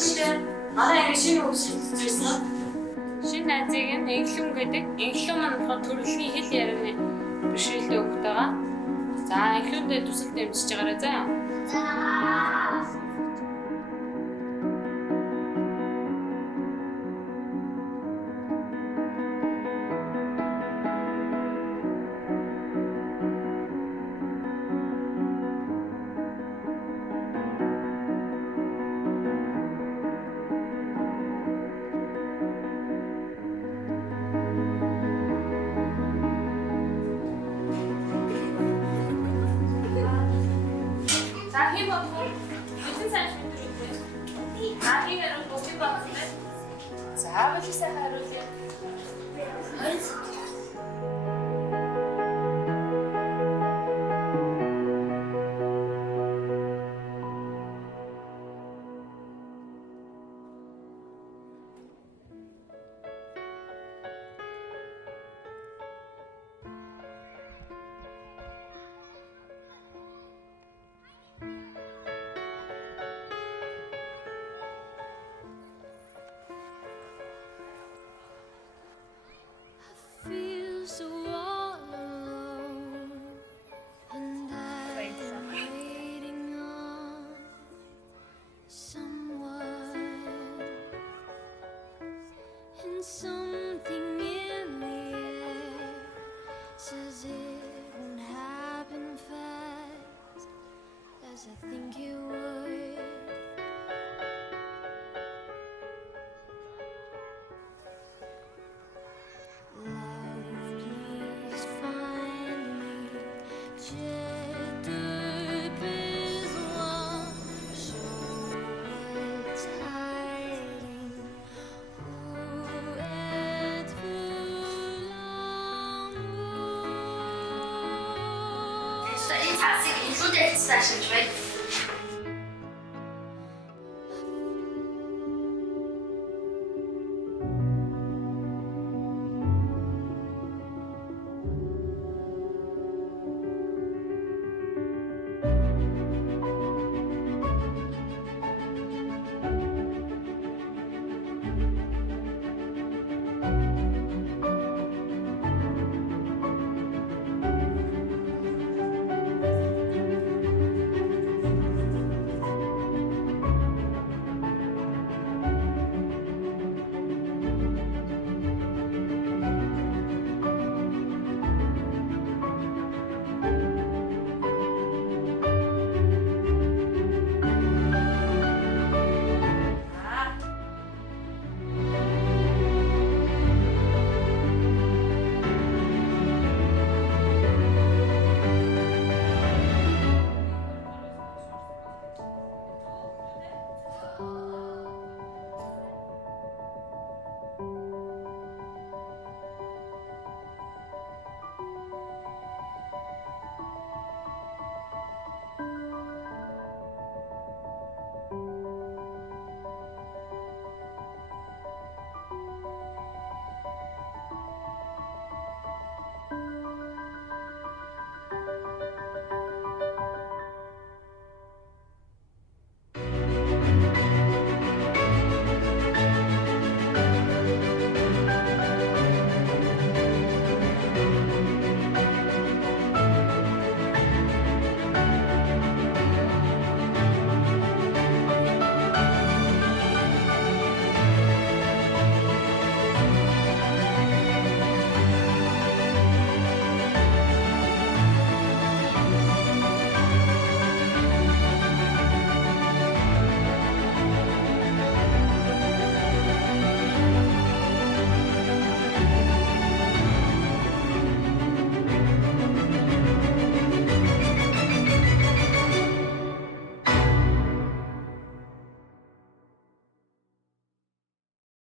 Жишээ манай анги шинэ үг шийдчихсэн. Шинэ найзыг нь Энглүм гэдэг. Энглүм маань болохоор төрөлхийн хэл ярианы бишрэлтэй өгөх байгаа. За Энглүмдээ тусал дэмжиж байгаарай заа. За хий бодгоо. Эцэн сайн шийдвэр өгвэй. За хийгээр нь бүгд багтдаг. За бэлээ сайн хариулъя. Feel so all alone, and I've been waiting on someone, and something in the air says it won't happen fast as I think it would. Энэ цаасыг илүүтэй хэлсэн ашиглаж байна.